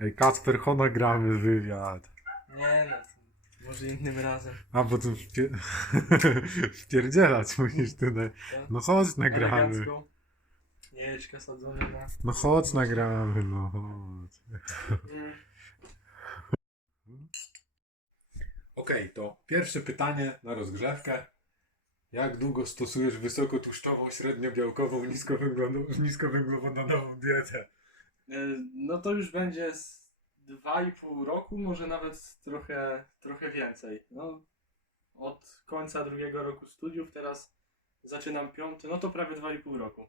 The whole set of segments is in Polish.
Ej, Kacper, ho nagramy wywiad. Nie no, to może innym razem. A, bo tu wpie... wpierdzielać musisz tutaj. No chodź nagramy. Elegancko. Jajeczka sadzone na... No chodź nagramy, no chodź. Mm. Okej, to pierwsze pytanie na rozgrzewkę. Jak długo stosujesz wysokotłuszczową, średniobiałkową, niskowęglo- niskowęglowodanową dietę? E, No to już będzie z 2,5 roku, może nawet trochę, trochę więcej. No, od końca drugiego roku studiów, teraz zaczynam piąty, no to prawie 2,5 roku.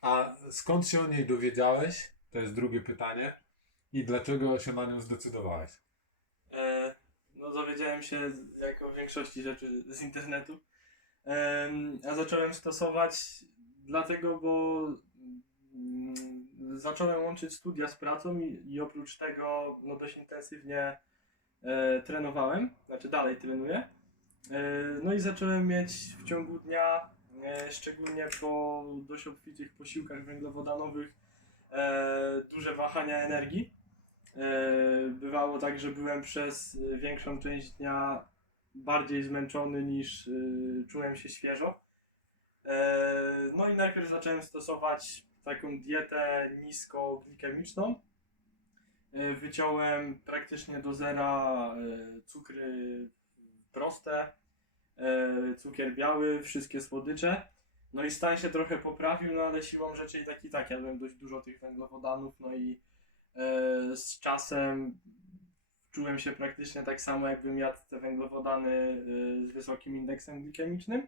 A skąd się o niej dowiedziałeś? To jest drugie pytanie. I dlaczego się na nią zdecydowałeś? E, no dowiedziałem się jak o większości rzeczy z internetu. Em, a zacząłem stosować dlatego, bo mm, zacząłem łączyć studia z pracą i, i oprócz tego no, dość intensywnie e, trenowałem, znaczy dalej trenuję. E, no i zacząłem mieć w ciągu dnia, e, szczególnie po dość obfitych posiłkach węglowodanowych, e, duże wahania energii. E, Bywało tak, że byłem przez większą część dnia bardziej zmęczony niż e, czułem się świeżo. E, No i najpierw zacząłem stosować taką dietę niskoglikemiczną. E, Wyciąłem praktycznie do zera e, cukry proste, e, cukier biały, wszystkie słodycze. No i stan się trochę poprawił, no ale siłą rzeczy i tak i tak jadłem dość dużo tych węglowodanów, no i z czasem czułem się praktycznie tak samo, jakbym jadł te węglowodany z wysokim indeksem glikemicznym.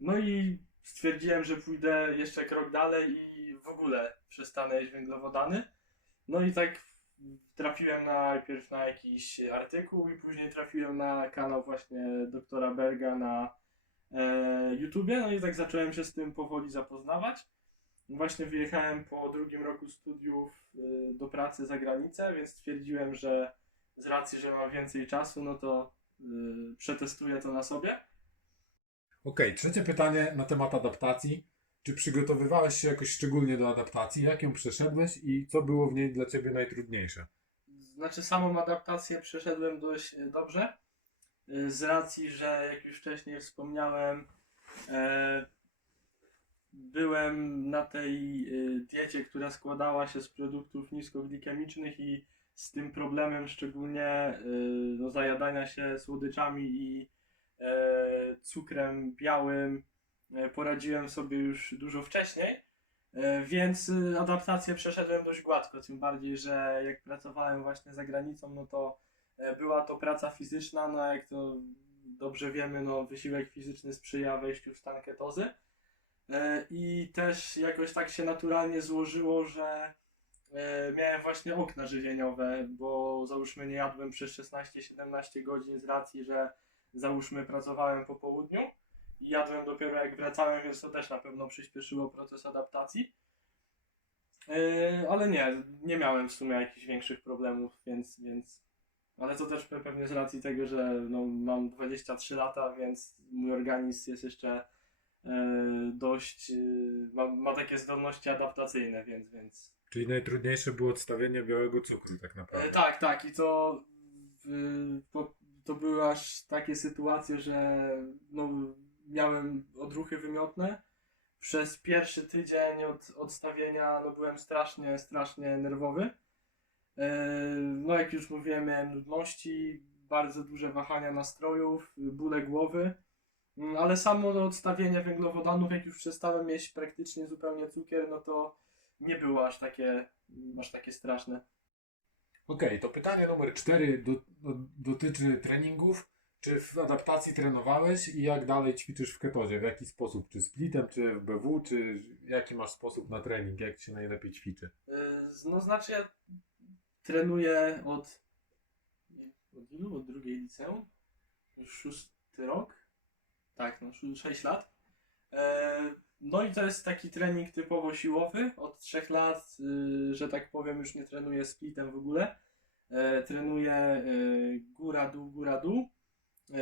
No i stwierdziłem, że pójdę jeszcze krok dalej i w ogóle przestanę jeść węglowodany. No i tak trafiłem najpierw na jakiś artykuł i później trafiłem na kanał właśnie doktora Berga na e, YouTubie. No i tak zacząłem się z tym powoli zapoznawać. Właśnie wyjechałem po drugim roku studiów y, do pracy za granicę, więc stwierdziłem, że z racji, że mam więcej czasu, no to y, przetestuję to na sobie. Okej, trzecie pytanie na temat adaptacji. Czy przygotowywałeś się jakoś szczególnie do adaptacji? Jak ją przeszedłeś i co było w niej dla ciebie najtrudniejsze? Znaczy samą adaptację przeszedłem dość y, dobrze. y, Z racji, że jak już wcześniej wspomniałem, e, byłem na tej y, diecie, która składała się z produktów niskoglikemicznych i z tym problemem szczególnie no, zajadania się słodyczami i e, cukrem białym e, poradziłem sobie już dużo wcześniej. E, Więc y, adaptację przeszedłem dość gładko, tym bardziej, że jak pracowałem właśnie za granicą, no to e, była to praca fizyczna, no jak to dobrze wiemy, no wysiłek fizyczny sprzyja wejściu w stan ketozy. E, I też jakoś tak się naturalnie złożyło, że e, miałem właśnie okna żywieniowe, bo załóżmy nie jadłem przez 16-17 godzin z racji, że załóżmy pracowałem po południu i jadłem dopiero jak wracałem, więc to też na pewno przyspieszyło proces adaptacji. Yy, ale nie, nie miałem w sumie jakichś większych problemów, więc, więc ale to też pe- pewnie z racji tego, że no, mam 23 lata, więc mój organizm jest jeszcze yy, dość, yy, ma, ma takie zdolności adaptacyjne, więc, więc Czyli najtrudniejsze było odstawienie białego cukru tak E, naprawdę. tak, tak. I to, y, po, to były aż takie sytuacje, że no, miałem odruchy wymiotne. Przez pierwszy tydzień od odstawienia no, byłem strasznie, strasznie nerwowy. E, No, jak już mówiłem, miałem nudności, bardzo duże wahania nastrojów, bóle głowy. Mm, Ale samo odstawienie węglowodanów, jak już przestałem jeść praktycznie zupełnie cukier, no to nie było aż takie, aż takie straszne. Okej, to pytanie numer cztery do, do, dotyczy treningów. Czy w adaptacji trenowałeś i jak dalej ćwiczysz w ketozie? W jaki sposób? Czy splitem, czy w BW, czy jaki masz sposób na trening? Jak się najlepiej ćwiczy? Yy, No znaczy ja trenuję od, od ilu? Od drugiej liceum? Szósty rok? Tak, no 6 lat. Yy, No i to jest taki trening typowo siłowy. Od 3 lat, yy, że tak powiem, już nie trenuję splitem w ogóle. Yy, Trenuję yy, góra, Yy,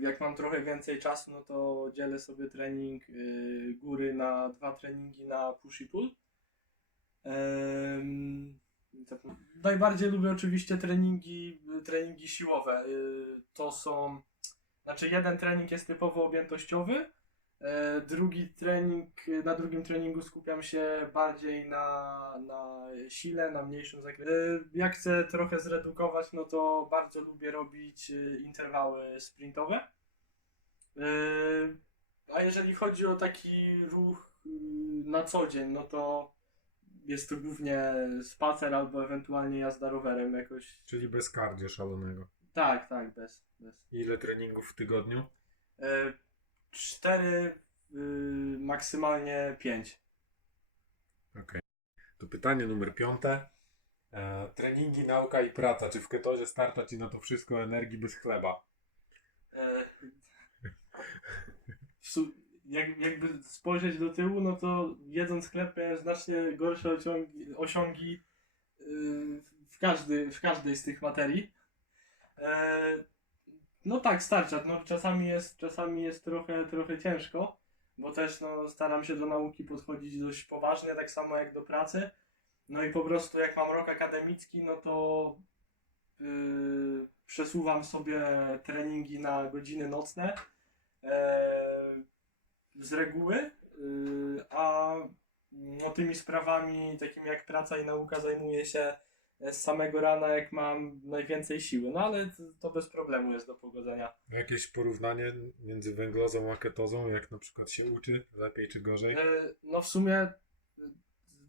Jak mam trochę więcej czasu, no to dzielę sobie trening yy, góry na dwa treningi na push i pull. Zapomniałem najbardziej lubię oczywiście treningi, treningi siłowe. Y, To są, znaczy jeden trening jest typowo objętościowy, e, drugi trening, na drugim treningu skupiam się bardziej na, na sile, na mniejszym zakresie. Y, Jak chcę trochę zredukować, no to bardzo lubię robić interwały sprintowe. A jeżeli chodzi o taki ruch y, na co dzień, no to jest to głównie spacer albo ewentualnie jazda rowerem jakoś. Czyli bez cardio szalonego. Tak, tak, bez. bez. Ile treningów w tygodniu? E, cztery, y, maksymalnie pięć. Okej. To pytanie numer piąte. E, treningi, nauka i praca. Czy w ketozie starcza Ci na to wszystko energii bez chleba? E, w su- jak, jakby spojrzeć do tyłu, no to jedząc chleb miałem znacznie gorsze osiągi, osiągi yy, w, każdy, w każdej z tych materii. E, no tak, starcza. No, czasami jest, czasami jest trochę, trochę ciężko, bo też no, staram się do nauki podchodzić dość poważnie, tak samo jak do pracy. No i po prostu jak mam rok akademicki, no to yy, przesuwam sobie treningi na godziny nocne e, z reguły, yy, a no, tymi sprawami takimi jak praca i nauka zajmuję się z samego rana, jak mam najwięcej siły. No ale to, bez problemu jest do pogodzenia. Jakieś porównanie między węglozą a ketozą, jak na przykład się uczy, lepiej czy gorzej? E, No w sumie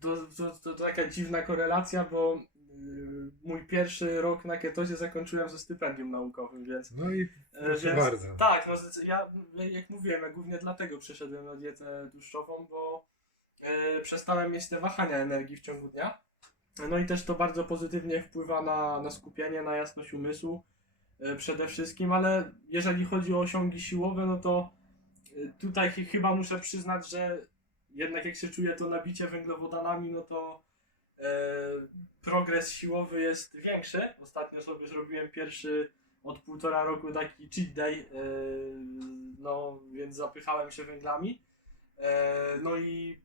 to, to, to, to taka dziwna korelacja, bo y, mój pierwszy rok na ketozie zakończyłem ze stypendium naukowym, więc No i E, więc- bardzo. Tak, no ja jak mówiłem, ja głównie dlatego przeszedłem na dietę tłuszczową, bo e, przestałem mieć te wahania energii w ciągu dnia. No i też to bardzo pozytywnie wpływa na, na skupienie, na jasność umysłu e, przede wszystkim, ale jeżeli chodzi o osiągi siłowe, no to e, tutaj ch- chyba muszę przyznać, że jednak jak się czuje to nabicie węglowodanami, no to e, progres siłowy jest większy. Ostatnio sobie zrobiłem pierwszy od półtora roku taki cheat day, yy, no więc zapychałem się węglami. E, No i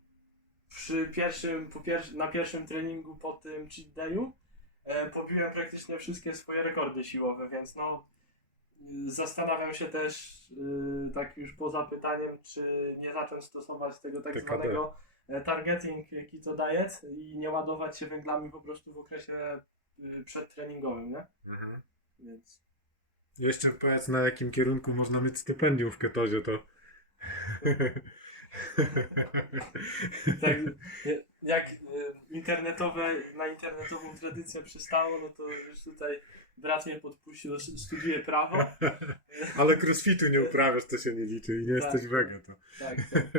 przy pierwszym, po pier na pierwszym treningu po tym cheat dayu e, pobiłem praktycznie wszystkie swoje rekordy siłowe, więc no zastanawiam się też y, tak już poza pytaniem, czy nie zacząć stosować tego tak TKD. zwanego e, targeting keto diet i nie ładować się węglami po prostu w okresie y, przedtreningowym, nie? Mhm. Więc Jeszcze powiedz, na jakim kierunku można mieć stypendium w ketozie, to... Tak, jak y, internetowe, na internetową tradycję przystało, no to już tutaj brat mnie podpuścił, że studiuje prawo. Ale crossfitu nie uprawiasz, to się nie liczy i nie Tak. jesteś wege, to... Tak, to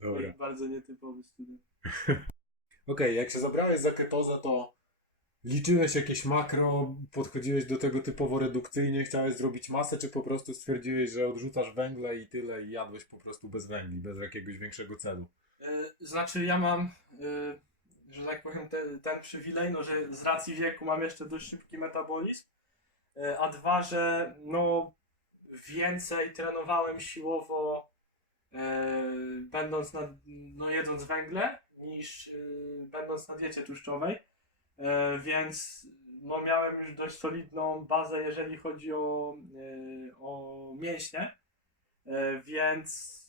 Dobra. bardzo nietypowy studium. Okej, jak się zabrałeś za ketozę, to liczyłeś jakieś makro, podchodziłeś do tego typowo redukcyjnie, chciałeś zrobić masę, czy po prostu stwierdziłeś, że odrzucasz węgle i tyle i jadłeś po prostu bez węgli, bez jakiegoś większego celu? Y, Znaczy ja mam, y, że tak powiem, te, ten przywilej, no, że z racji wieku mam jeszcze dość szybki metabolizm, y, a dwa, że no więcej trenowałem siłowo będąc na, no jedząc węgle niż będąc na diecie tłuszczowej, więc no miałem już dość solidną bazę, jeżeli chodzi o, y, o mięśnie, y, więc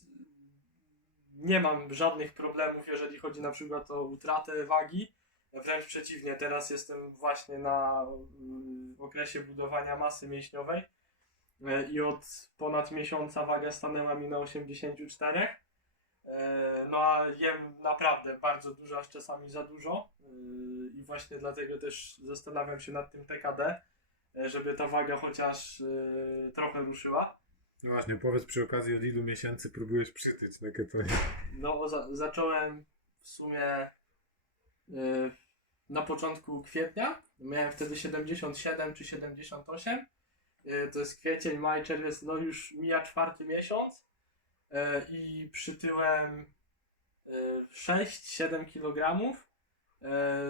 nie mam żadnych problemów, jeżeli chodzi na przykład o utratę wagi. Wręcz przeciwnie, teraz jestem właśnie na y, okresie budowania masy mięśniowej i od ponad miesiąca waga stanęła mi na 84. Y, No a jem naprawdę bardzo dużo, aż czasami za dużo i właśnie dlatego też zastanawiam się nad tym TKD, y, żeby ta waga chociaż y, trochę ruszyła. No właśnie, powiedz przy okazji, od ilu miesięcy próbujesz przytyć na ketozie? No, za, zacząłem w sumie y, na początku kwietnia. Miałem wtedy 77 czy 78. Y, to jest kwiecień, maj, czerwiec, no już mija czwarty miesiąc. Y, I przytyłem y, 6-7 kg. Y,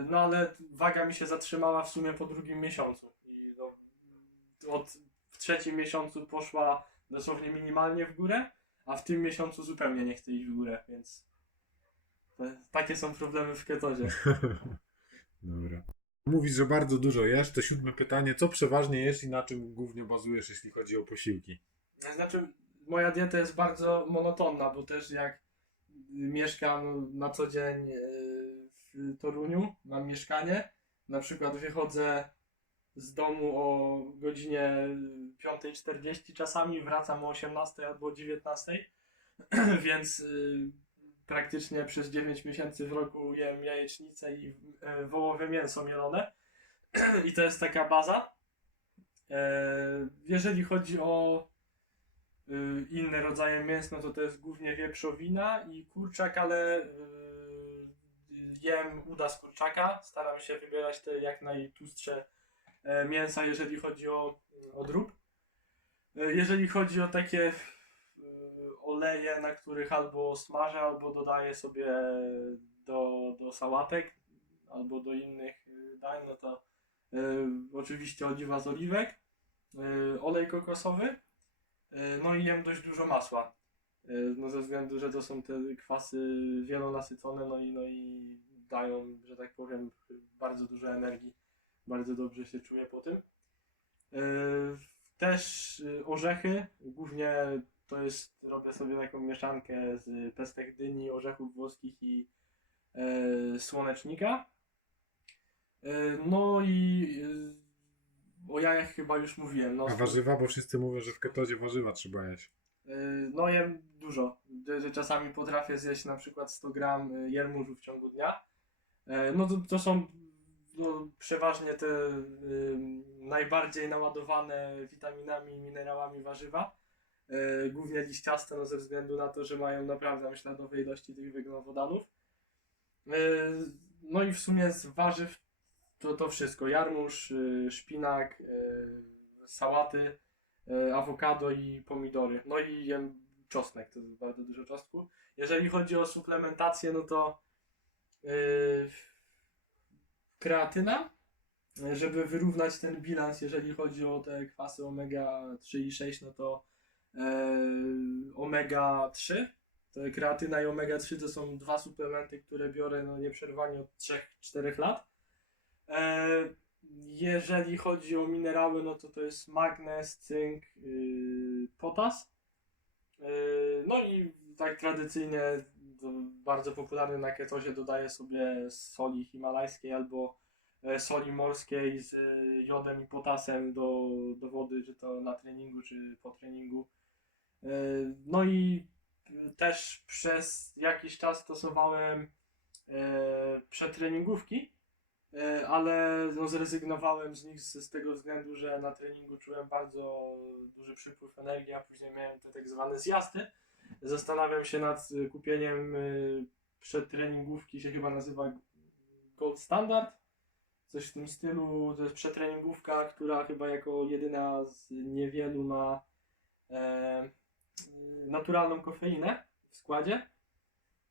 no ale waga mi się zatrzymała w sumie po drugim miesiącu. I no, od, w trzecim miesiącu poszła dosłownie minimalnie w górę a w tym miesiącu zupełnie nie chcę iść w górę, więc te, takie są problemy w ketozie. Dobra. Mówisz, że bardzo dużo jesz. To siódme pytanie. Co przeważnie jesz i na czym głównie bazujesz, jeśli chodzi o posiłki? Znaczy, moja dieta jest bardzo monotonna, bo też jak mieszkam na co dzień e, Toruniu, mam mieszkanie, na przykład wychodzę z domu o godzinie 5.40 czasami, wracam o 18 albo 19, więc y, praktycznie przez 9 miesięcy w roku jem jajecznicę i e, wołowe mięso mielone. I to jest taka baza. E, Jeżeli chodzi o y, inne rodzaje mięs, no to to jest głównie wieprzowina i kurczak, ale y, jem uda z kurczaka. Staram się wybierać te jak najtłustsze e, mięsa, jeżeli chodzi o, o drób. E, Jeżeli chodzi o takie y, oleje, na których albo smażę, albo dodaję sobie do, do sałatek, albo do innych dań, no to oczywiście oliwa z oliwek, olej kokosowy, no i jem dość dużo masła. No ze względu, że to są te kwasy wielonasycone, no i, no i dają, że tak powiem, bardzo dużo energii. Bardzo dobrze się czuję po tym. Y, Też y, orzechy, głównie to jest, robię sobie taką mieszankę z pestek dyni, orzechów włoskich i e, słonecznika. E, no i e, o jajach chyba już mówiłem. No, A warzywa, bo wszyscy mówią, że w ketozie warzywa trzeba jeść. E, No jem dużo. Czasami potrafię zjeść na przykład 100 gram e, jelmużu w ciągu dnia. E, No to, to są no, przeważnie te ym, najbardziej naładowane witaminami i minerałami warzywa. E, Głównie liściaste, no ze względu na to, że mają naprawdę śladowe ilości tych węglowodanów. E, No i w sumie z warzyw to, to wszystko. Jarmuż, y, szpinak, y, sałaty, e, awokado i pomidory. No i jem czosnek, to jest bardzo dużo czosnku. Jeżeli chodzi o suplementację, no to kreatyna, e, żeby wyrównać ten bilans, jeżeli chodzi o te kwasy omega 3 i 6, no to e, omega 3. To kreatyna i omega 3 to są dwa suplementy, które biorę no, nieprzerwanie od 3-4 lat. E, jeżeli chodzi o minerały, no to to jest magnez, cynk, yy, potas. Yy, no i tak tradycyjnie bardzo popularny na ketozie dodaję sobie soli himalajskiej albo e, soli morskiej z e, jodem i potasem do, do wody, czy to na treningu, czy po treningu. E, No i też przez jakiś czas stosowałem przetreningówki, ale no, zrezygnowałem z nich z, z tego względu, że na treningu czułem bardzo duży przypływ energii, a później miałem te tak zwane zjazdy. Zastanawiam się nad y, kupieniem y, przedtreningówki, się chyba nazywa Gold Standard. Coś w tym stylu. To jest przetreningówka, która chyba jako jedyna z niewielu ma e, naturalną kofeinę w składzie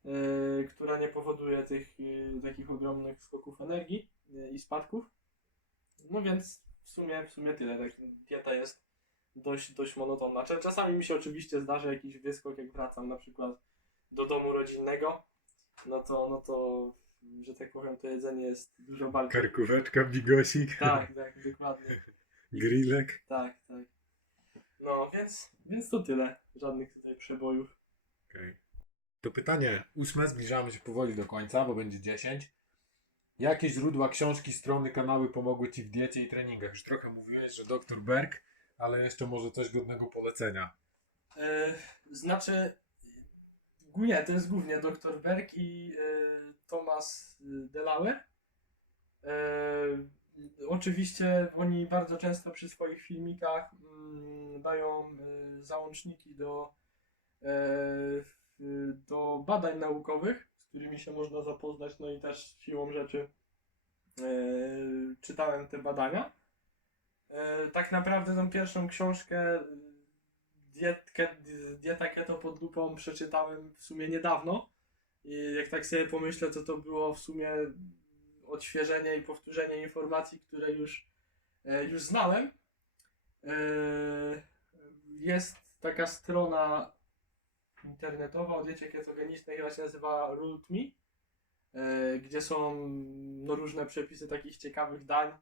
e, która nie powoduje tych e, takich ogromnych skoków energii i spadków. No więc w sumie, w sumie tyle. Tak, dieta jest dość, dość monotonna. Cza- Czasami mi się oczywiście zdarza jakiś wyskok, jak wracam na przykład do domu rodzinnego, no to, no to że tak powiem, to jedzenie jest dużo bardziej... Karkóweczka, bigosik, Tak, tak, dokładnie. grillek. Tak, tak. No, więc, więc to tyle. Żadnych tutaj przebojów. Okej. To pytanie ósme, zbliżamy się powoli do końca, bo będzie 10. Jakie źródła, książki, strony, kanały pomogły Ci w diecie i treningach? Już trochę mówiłeś, że dr Berg, ale jeszcze może coś godnego polecenia. E, znaczy, głównie, to jest głównie dr Berg i e, Thomas Delauer. E, oczywiście oni bardzo często przy swoich filmikach mm, dają e, załączniki do, e, do badań naukowych, z którymi się można zapoznać, no i też siłą rzeczy e, czytałem te badania. E, tak naprawdę tą pierwszą książkę e, dietkę, dieta keto pod lupą przeczytałem w sumie niedawno. I jak tak sobie pomyślę, to to było w sumie odświeżenie i powtórzenie informacji, które już, e, już znałem. Jest taka strona internetowa o diecie ketogenicznej, która się nazywa Ruled Me. e, gdzie są no, różne przepisy takich ciekawych dań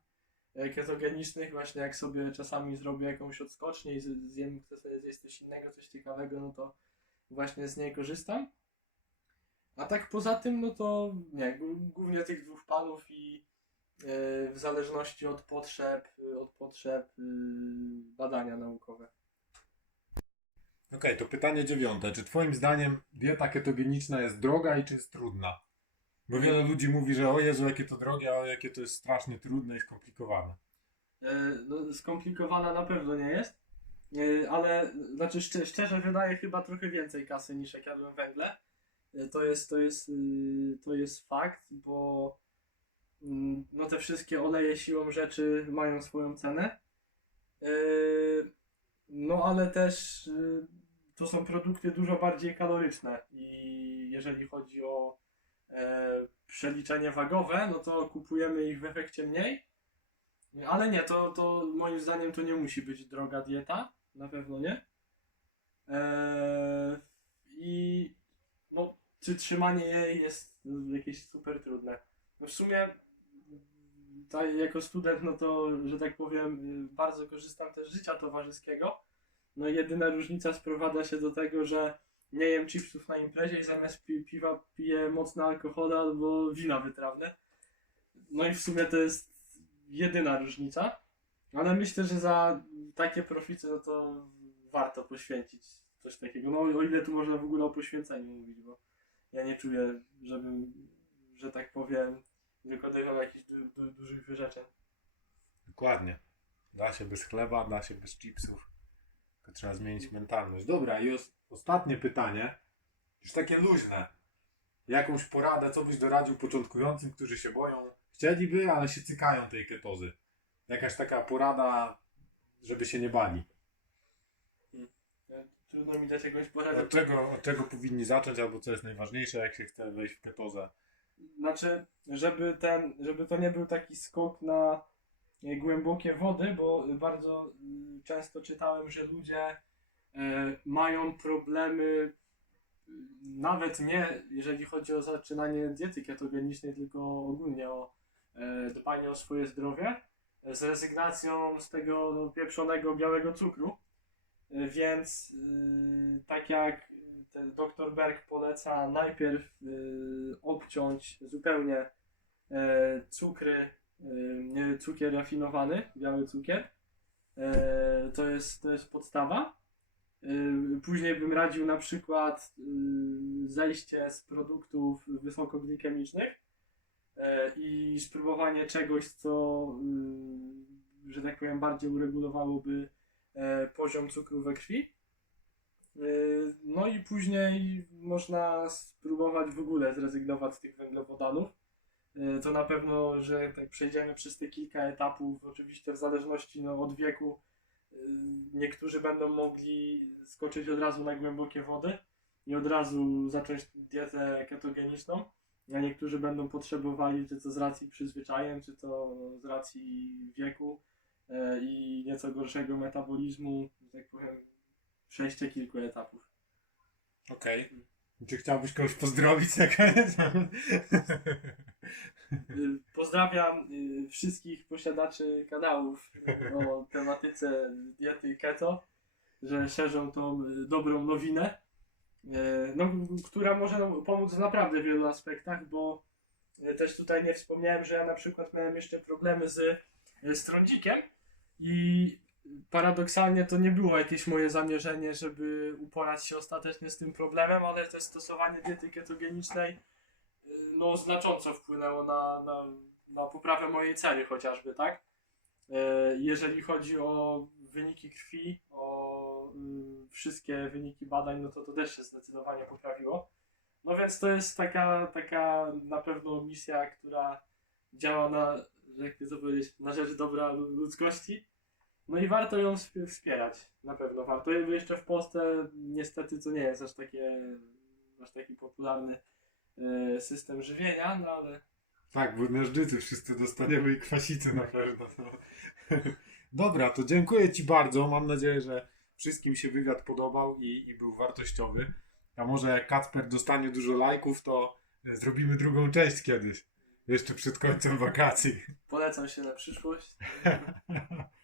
ketogenicznych, właśnie jak sobie czasami zrobię jakąś odskocznię i zjem, chcę sobie zjeść coś innego, coś ciekawego, no to właśnie z niej korzystam. A tak poza tym, no to nie, głównie tych dwóch panów i e, w zależności od potrzeb, od potrzeb y, badania naukowe. Okej, to pytanie dziewiąte. Czy twoim zdaniem dieta ketogeniczna jest droga i czy jest trudna? Bo wiele ludzi mówi, że o Jezu, jakie to drogie, a jakie to jest strasznie trudne i skomplikowane. E, no, skomplikowana na pewno nie jest, e, ale znaczy szczerze, wydaje chyba trochę więcej kasy niż jak jadłem węgle. E, To jest, to jest, y, to jest fakt, bo mm, no te wszystkie oleje siłą rzeczy mają swoją cenę. No ale też y, to są produkty dużo bardziej kaloryczne i jeżeli chodzi o przeliczenie wagowe, no to kupujemy ich w efekcie mniej. Ale nie, to, to moim zdaniem to nie musi być droga dieta. Na pewno nie. Eee, I no, czy trzymanie jej jest jakieś super trudne. No w sumie tak, jako student, no to, że tak powiem, bardzo korzystam też z życia towarzyskiego. No jedyna różnica sprowadza się do tego, że nie jem chipsów na imprezie i zamiast pi piwa piję mocne alkohole albo wina wytrawne. No i w sumie to jest jedyna różnica. Ale myślę, że za takie profity, no to warto poświęcić coś takiego. No o ile tu można w ogóle o poświęceniu mówić, bo ja nie czuję, żebym, że tak powiem, wykonywał jakichś du du dużych wyrzeczeń. Dokładnie. Da się bez chleba, da się bez chipsów. Tylko trzeba zmienić mentalność. Dobra, os- ostatnie pytanie. Już takie luźne. Jakąś poradę, co byś doradził początkującym, którzy się boją? Chcieliby, ale się cykają tej ketozy. Jakaś taka porada, żeby się nie bali. Trudno mi dać jakąś poradę. Od czego, od czego powinni zacząć, albo co jest najważniejsze, jak się chce wejść w ketozę? Znaczy, żeby ten, żeby to nie był taki skok na e, głębokie wody, bo bardzo y, często czytałem, że ludzie e, mają problemy nawet nie jeżeli chodzi o zaczynanie diety ketogenicznej, tylko ogólnie o e, dbanie o swoje zdrowie, e, z rezygnacją z tego pieprzonego białego cukru. E, Więc tak jak dr Berg poleca najpierw obciąć zupełnie e, cukry, cukier rafinowany, biały cukier. E, to, jest, to jest podstawa. Y, Później bym radził na przykład y, zejście z produktów wysokoglikemicznych e, i spróbowanie czegoś, co, że tak powiem, bardziej uregulowałoby poziom cukru we krwi. No i później można spróbować w ogóle zrezygnować z tych węglowodanów. To na pewno, że tak przejdziemy przez te kilka etapów, oczywiście w zależności no, od wieku. Y, Niektórzy będą mogli skoczyć od razu na głębokie wody i od razu zacząć dietę ketogeniczną, a niektórzy będą potrzebowali, czy to z racji przyzwyczajeń, czy to z racji wieku e, i nieco gorszego metabolizmu, że tak powiem, przejście kilku etapów. Okej. Czy chciałbyś kogoś pozdrowić na koniec? Pozdrawiam y, wszystkich posiadaczy kanałów o tematyce diety keto, że szerzą tą y, dobrą nowinę, y, no, która może pomóc w naprawdę wielu aspektach, bo też tutaj nie wspomniałem, że ja na przykład miałem jeszcze problemy z y, z trądzikiem i paradoksalnie to nie było jakieś moje zamierzenie, żeby uporać się ostatecznie z tym problemem, ale to stosowanie diety ketogenicznej y, no, znacząco wpłynęło na, na, na poprawę mojej ceny chociażby, tak? Y, Jeżeli chodzi o wyniki krwi, o y, wszystkie wyniki badań, no to to też się zdecydowanie poprawiło. No więc to jest taka, taka na pewno misja, która działa na, jak to powiedzieć, na rzecz dobra lu- ludzkości. No i warto ją wsp- wspierać, na pewno warto. Bo Jeszcze w Polsce niestety to nie jest aż takie, aż taki popularny e, system żywienia, no ale Tak, bo miażdżycy wszyscy dostaniemy i kwasicy na pewno. No. Dobra, to dziękuję Ci bardzo. Mam nadzieję, że wszystkim się wywiad podobał i, i był wartościowy. A może jak Kacper dostanie dużo lajków, to Zrobimy drugą część kiedyś. Jeszcze przed końcem wakacji. Polecam się na przyszłość.